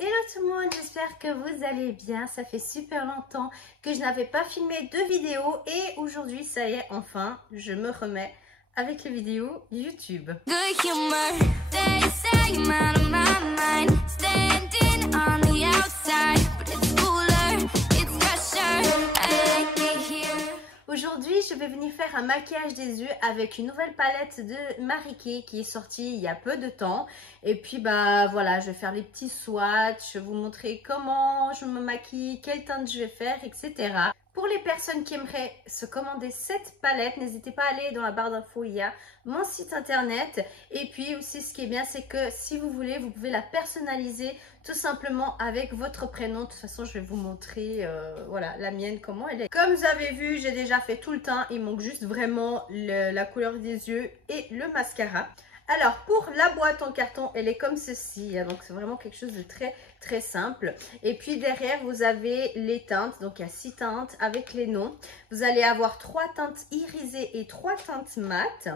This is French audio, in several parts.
Hello tout le monde, j'espère que vous allez bien. Ça fait super longtemps que je n'avais pas filmé de vidéo et aujourd'hui, ça y est, enfin, je me remets avec les vidéos YouTube. Good humor, they say I'm out of my mind, standing on the outside, but it's cooler, it's fresher, I like it here. Aujourd'hui, je vais venir faire un maquillage des yeux avec une nouvelle palette de Marie Kay qui est sortie il y a peu de temps. Et puis, bah voilà, je vais faire les petits swatchs, vous montrer comment je me maquille, quelle teinte je vais faire, etc. Pour les personnes qui aimeraient se commander cette palette, n'hésitez pas à aller dans la barre d'infos, il y a mon site internet. Et puis aussi, ce qui est bien, c'est que si vous voulez, vous pouvez la personnaliser tout simplement avec votre prénom. De toute façon, je vais vous montrer voilà, la mienne, comment elle est. Comme vous avez vu, j'ai déjà fait tout le teint. Il manque juste vraiment la couleur des yeux et le mascara. Alors, pour la boîte en carton, elle est comme ceci. Donc, c'est vraiment quelque chose de très, très simple. Et puis, derrière, vous avez les teintes. Donc, il y a 6 teintes avec les noms. Vous allez avoir 3 teintes irisées et 3 teintes mates.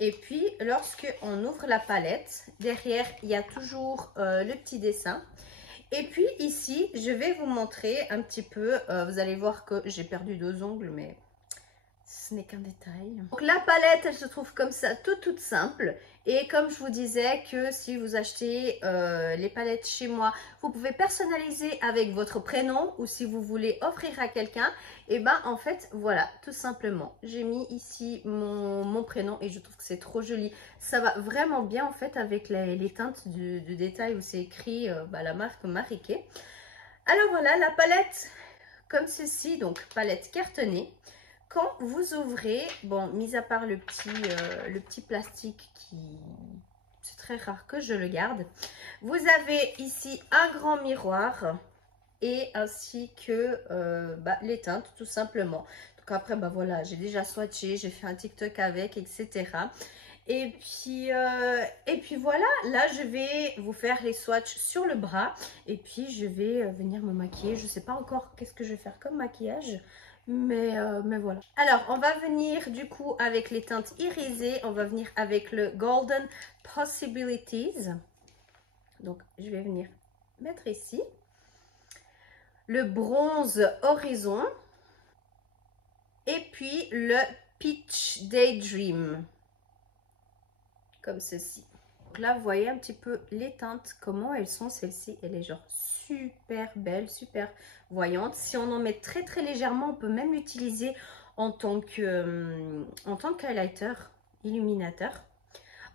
Et puis, lorsque on ouvre la palette, derrière, il y a toujours le petit dessin. Et puis, ici, je vais vous montrer un petit peu. Vous allez voir que j'ai perdu 2 ongles, mais ce n'est qu'un détail. Donc la palette, elle se trouve comme ça, toute simple. Et comme je vous disais que si vous achetez les palettes chez moi, vous pouvez personnaliser avec votre prénom ou si vous voulez offrir à quelqu'un. Et ben en fait, voilà, tout simplement. J'ai mis ici mon prénom et je trouve que c'est trop joli. Ça va vraiment bien en fait avec les teintes du détail où c'est écrit la marque Marie Kay. Alors voilà, la palette comme ceci, donc palette cartonnée. Quand vous ouvrez, bon, mis à part le petit plastique qui... C'est très rare que je le garde. Vous avez ici un grand miroir et ainsi que les teintes, tout simplement. Donc après, bah voilà, j'ai déjà swatché, j'ai fait un TikTok avec, etc. Et puis voilà, là je vais vous faire les swatchs sur le bras. Et puis je vais venir me maquiller. Je ne sais pas encore qu'est-ce que je vais faire comme maquillage. Mais voilà. Alors, on va venir du coup avec les teintes irisées. On va venir avec le Golden Possibilities. Donc, je vais venir mettre ici. Le Bronze Horizon. Et puis, le Peach Daydream. Comme ceci. Donc là, vous voyez un petit peu les teintes, comment elles sont. Celle-ci, elle est genre super belle, super voyante. Si on en met très très légèrement, on peut même l'utiliser en tant qu'highlighter, illuminateur.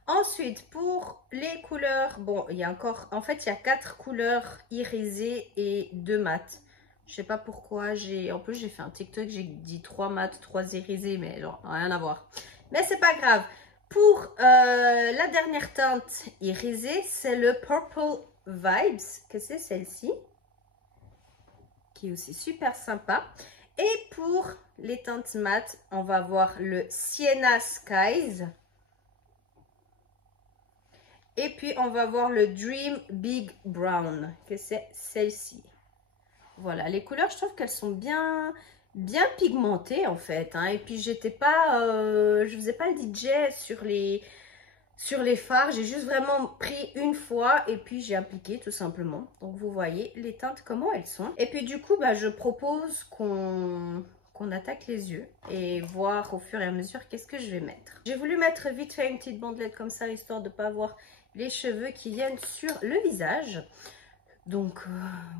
Ensuite, pour les couleurs, bon, il y a encore, en fait, il y a 4 couleurs irisées et 2 mates. Je sais pas pourquoi, en plus j'ai fait un TikTok, j'ai dit 3 mates, 3 irisées, mais genre, rien à voir. Mais c'est pas grave. Pour la dernière teinte irisée, c'est le Purple Vibes, que c'est celle-ci, qui est aussi super sympa. Et pour les teintes mates, on va avoir le Sienna Skies. Et puis, on va voir le Dream Big Brown, que c'est celle-ci. Voilà, les couleurs, je trouve qu'elles sont bien pigmentées, en fait. Hein. Et puis, j'étais pas... je faisais pas le DJ sur les fards. J'ai juste vraiment pris une fois et puis j'ai appliqué, tout simplement. Donc, vous voyez les teintes, comment elles sont. Et puis, du coup, je propose qu'on attaque les yeux et voir au fur et à mesure qu'est-ce que je vais mettre. J'ai voulu mettre vite fait une petite bandelette comme ça, histoire de ne pas avoir les cheveux qui viennent sur le visage. Donc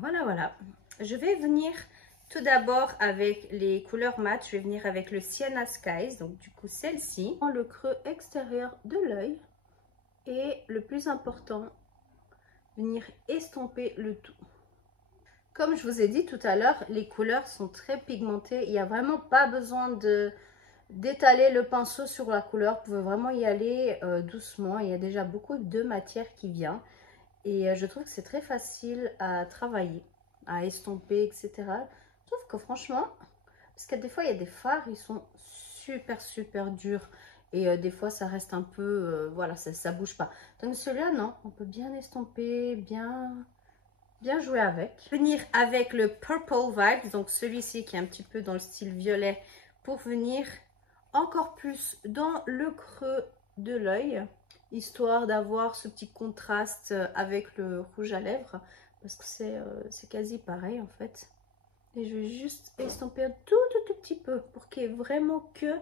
voilà. Je vais venir tout d'abord avec les couleurs mates. Je vais venir avec le Sienna Skies, donc du coup celle-ci. Dans le creux extérieur de l'œil. Et le plus important, venir estomper le tout. Comme je vous ai dit tout à l'heure, les couleurs sont très pigmentées. Il n'y a vraiment pas besoin d'étaler le pinceau sur la couleur. Vous pouvez vraiment y aller doucement. Il y a déjà beaucoup de matière qui vient. Et je trouve que c'est très facile à travailler, à estomper, etc. Je trouve que franchement, parce que des fois, il y a des fards, ils sont super durs. Et des fois, ça reste un peu, voilà, ça bouge pas. Donc celui-là, non, on peut bien estomper, bien jouer avec. Venir avec le Purple Vibes, donc celui-ci qui est un petit peu dans le style violet, pour venir encore plus dans le creux de l'œil, histoire d'avoir ce petit contraste avec le rouge à lèvres. parce que c'est quasi pareil en fait. Et je vais juste estomper un tout petit peu pour qu'il y ait vraiment que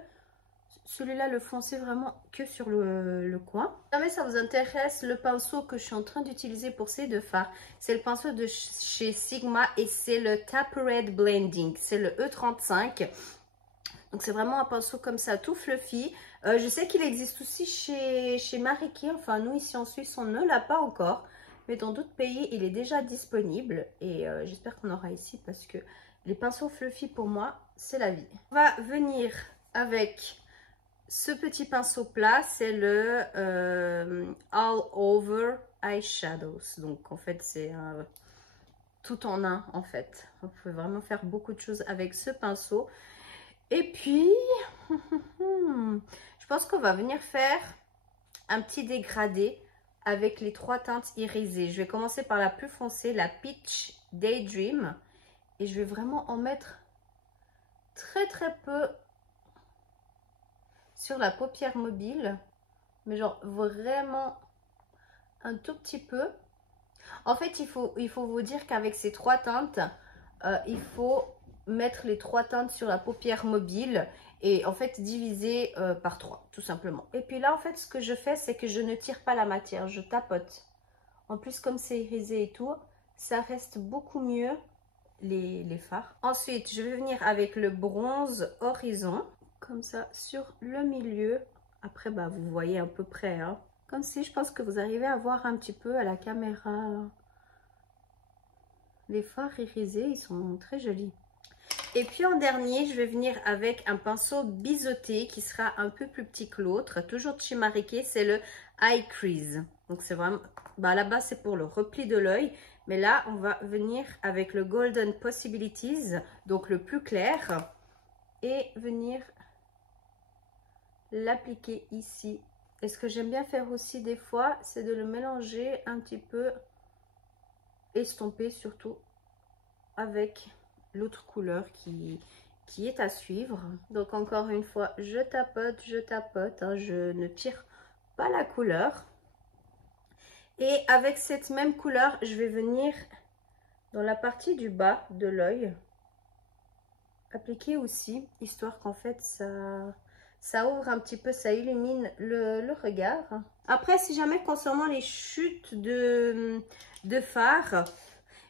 celui-là, le foncé vraiment que sur le coin. Si jamais ça vous intéresse, le pinceau que je suis en train d'utiliser pour ces deux fards, c'est le pinceau de chez Sigma et c'est le Tapered Blending. C'est le E35. Donc c'est vraiment un pinceau comme ça, tout fluffy. Je sais qu'il existe aussi chez Marie Claire. Enfin, nous ici en Suisse, on ne l'a pas encore. Mais dans d'autres pays, il est déjà disponible. Et j'espère qu'on aura ici parce que les pinceaux fluffy, pour moi, c'est la vie. On va venir avec ce petit pinceau plat. C'est le All Over Eyeshadows. Donc, en fait, c'est tout en un, en fait. Vous pouvez vraiment faire beaucoup de choses avec ce pinceau. Et puis, je pense qu'on va venir faire un petit dégradé avec les 3 teintes irisées. Je vais commencer par la plus foncée, la Peach Daydream. Et je vais vraiment en mettre très peu sur la paupière mobile. Mais genre vraiment un tout petit peu. En fait, il faut vous dire qu'avec ces 3 teintes, il faut mettre les 3 teintes sur la paupière mobile et en fait diviser par 3 tout simplement. Et puis là en fait ce que je fais c'est que je ne tire pas la matière, je tapote. En plus comme c'est irisé et tout, ça reste beaucoup mieux les fards. Ensuite je vais venir avec le bronze horizon comme ça sur le milieu. Après bah vous voyez à peu près hein. Comme si je pense que vous arrivez à voir un petit peu à la caméra. Les fards irisés ils sont très jolis. Et puis en dernier, je vais venir avec un pinceau biseauté qui sera un peu plus petit que l'autre. Toujours de chez Marie Claire, c'est le Eye Crease. Donc c'est vraiment, bah là-bas c'est pour le repli de l'œil. Mais là, on va venir avec le Golden Possibilities, donc le plus clair. Et venir l'appliquer ici. Et ce que j'aime bien faire aussi des fois, c'est de le mélanger un petit peu, estomper surtout avec l'autre couleur qui est à suivre. Donc encore une fois, je tapote, hein, je ne tire pas la couleur. Et avec cette même couleur, je vais venir dans la partie du bas de l'œil, appliquer aussi, histoire qu'en fait ça ouvre un petit peu, ça illumine le regard. Après, si jamais concernant les chutes de fard,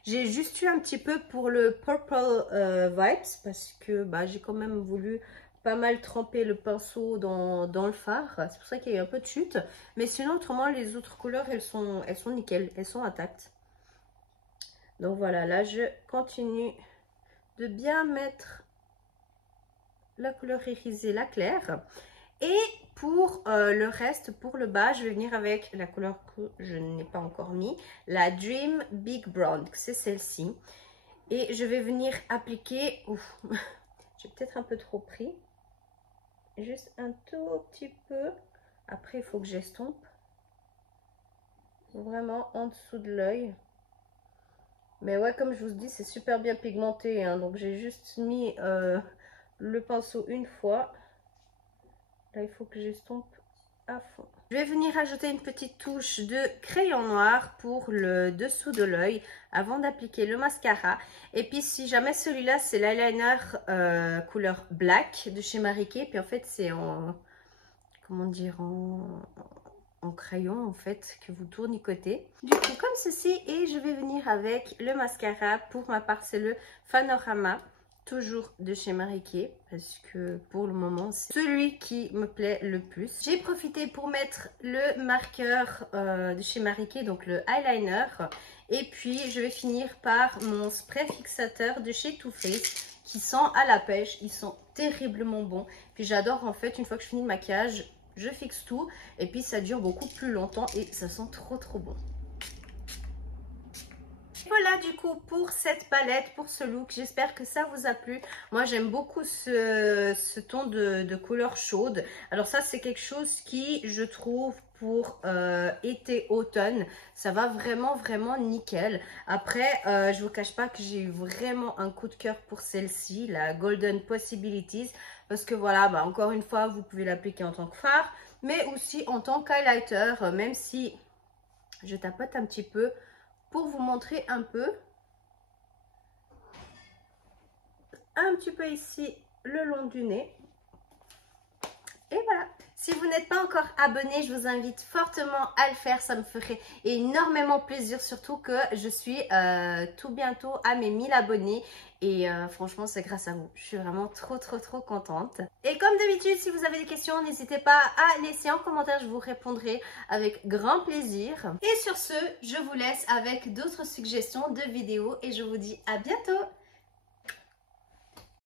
j'ai juste eu un petit peu pour le Purple Vibes parce que bah, j'ai quand même voulu pas mal tremper le pinceau dans le fard. C'est pour ça qu'il y a eu un peu de chute. Mais sinon, autrement, les autres couleurs, elles sont nickel. Elles sont intactes. Donc voilà, là, je continue de bien mettre la couleur irisée, la claire. Et pour le reste, pour le bas, je vais venir avec la couleur que je n'ai pas encore mis, la Dream Big Brown, c'est celle-ci. Et je vais venir appliquer, ouf, j'ai peut-être un peu trop pris, juste un tout petit peu. Après, il faut que j'estompe vraiment en dessous de l'œil. Mais ouais, comme je vous dis, c'est super bien pigmenté, hein, donc j'ai juste mis le pinceau une fois. Là, il faut que j'estompe à fond. Je vais venir ajouter une petite touche de crayon noir pour le dessous de l'œil avant d'appliquer le mascara. Et puis, si jamais celui-là, c'est l'eyeliner couleur black de chez Marie Claire. Puis en fait, c'est en, comment dire, en crayon en fait que vous tournicotez. Du coup, comme ceci. Et je vais venir avec le mascara. Pour ma part, c'est le Panorama. Toujours de chez Marie Claire parce que pour le moment c'est celui qui me plaît le plus. J'ai profité pour mettre le marqueur de chez Marie Claire, donc le eyeliner, et puis je vais finir par mon spray fixateur de chez Too Faced qui sent à la pêche. Ils sont terriblement bons, puis j'adore en fait, une fois que je finis le maquillage je fixe tout et puis ça dure beaucoup plus longtemps et ça sent trop bon. Voilà du coup pour cette palette, pour ce look, j'espère que ça vous a plu. Moi j'aime beaucoup ce ton de couleur chaude. Alors ça c'est quelque chose qui je trouve pour été-automne, ça va vraiment nickel. Après je vous cache pas que j'ai eu vraiment un coup de cœur pour celle-ci, la Golden Possibilities. Parce que voilà, bah, encore une fois vous pouvez l'appliquer en tant que fard, mais aussi en tant qu'highlighter, même si je tapote un petit peu pour vous montrer un peu. Un petit peu ici le long du nez. Et voilà. Si vous n'êtes pas encore abonné, je vous invite fortement à le faire. Ça me ferait énormément plaisir, surtout que je suis tout bientôt à mes 1000 abonnés. Et franchement, c'est grâce à vous. Je suis vraiment trop contente. Et comme d'habitude, si vous avez des questions, n'hésitez pas à laisser en commentaire. Je vous répondrai avec grand plaisir. Et sur ce, je vous laisse avec d'autres suggestions de vidéos. Et je vous dis à bientôt.